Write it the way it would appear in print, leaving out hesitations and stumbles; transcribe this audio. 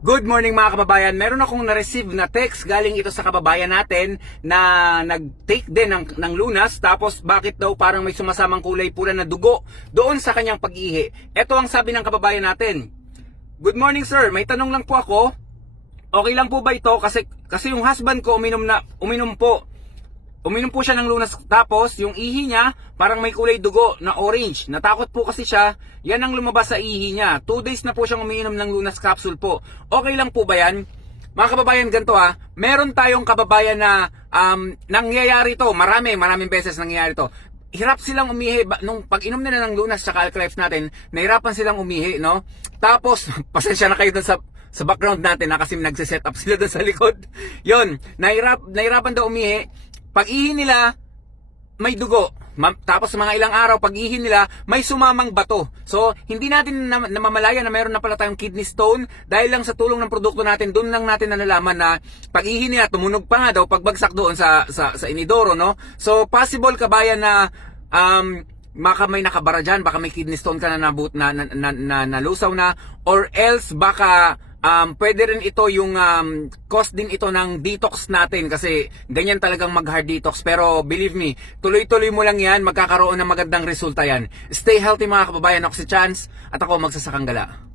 Good morning mga kababayan. Meron akong na-receive na text galing ito sa kababayan natin na nag-take din ng lunas, tapos bakit daw parang may sumasamang kulay pula na dugo doon sa kanyang pag-ihi. Ito ang sabi ng kababayan natin. Good morning sir, may tanong lang po ako. Okay lang po ba ito? Kasi yung husband ko uminom po siya ng lunas, tapos yung ihi niya parang may kulay dugo na orange. Natakot po kasi siya, yan ang lumabas sa ihi niya. 2 days na po siyang umiinom ng lunas capsule po. Okay lang po ba yan? Mga kababayan, ganito meron tayong kababayan na nangyayari to, maraming beses nangyayari to. Hirap silang umihi, nung pag-inom nila ng lunas sa Alkalife natin, nahirapan silang umihi, no? Tapos, pasensya na kayo dun sa background natin kasi nagse-set up sila dun sa likod. Yon, nahirapan daw umihi. Pag-ihi nila, may dugo. Tapos mga ilang araw, pag-ihi nila, may sumamang bato. So, hindi natin namamalaya na mayroon na pala tayong kidney stone dahil lang sa tulong ng produkto natin. Doon lang natin nalalaman na pag-ihi nila, tumunog pa nga daw pagbagsak doon sa inidoro, no? So, possible kabayan na baka may nakabara dyan, baka may kidney stone ka na nalusaw na, or else baka pwede rin ito yung cost din ito ng detox natin kasi ganyan talagang mag-hard detox. Pero believe me, tuloy-tuloy mo lang yan, magkakaroon ng magandang resulta yan. Stay healthy mga kababayan. Ako si Chance at ako magsasakang gala.